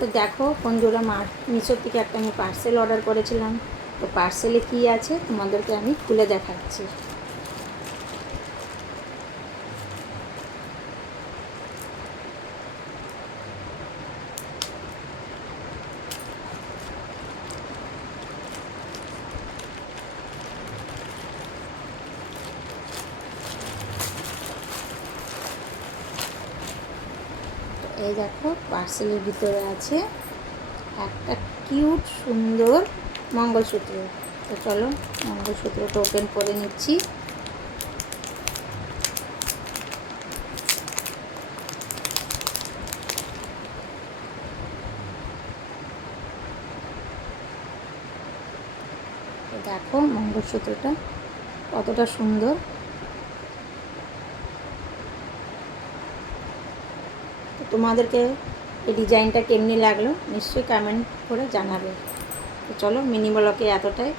তো দেখো বন্ধুরা, মিশোর থেকে একটা আমি পার্সেল অর্ডার করেছিলাম। তো পার্সেলে কী আছে তোমাদেরকে আমি খুলে দেখাচ্ছি। তো এই দেখো, পার্সেলের ভিতরে আছে একটা কিউট সুন্দর মঙ্গলসূত্র। তো চলো মঙ্গলসূত্রটা ওপেন করে নিচ্ছি। তো দেখো মঙ্গলসূত্রটা কতটা সুন্দর। তো তোমাদেরকে এই ডিজাইনটা কেমনি লাগলো নিশ্চয়ই কমেন্ট করে জানাবে। তো চলো মিনি ব্লগে এতটাই।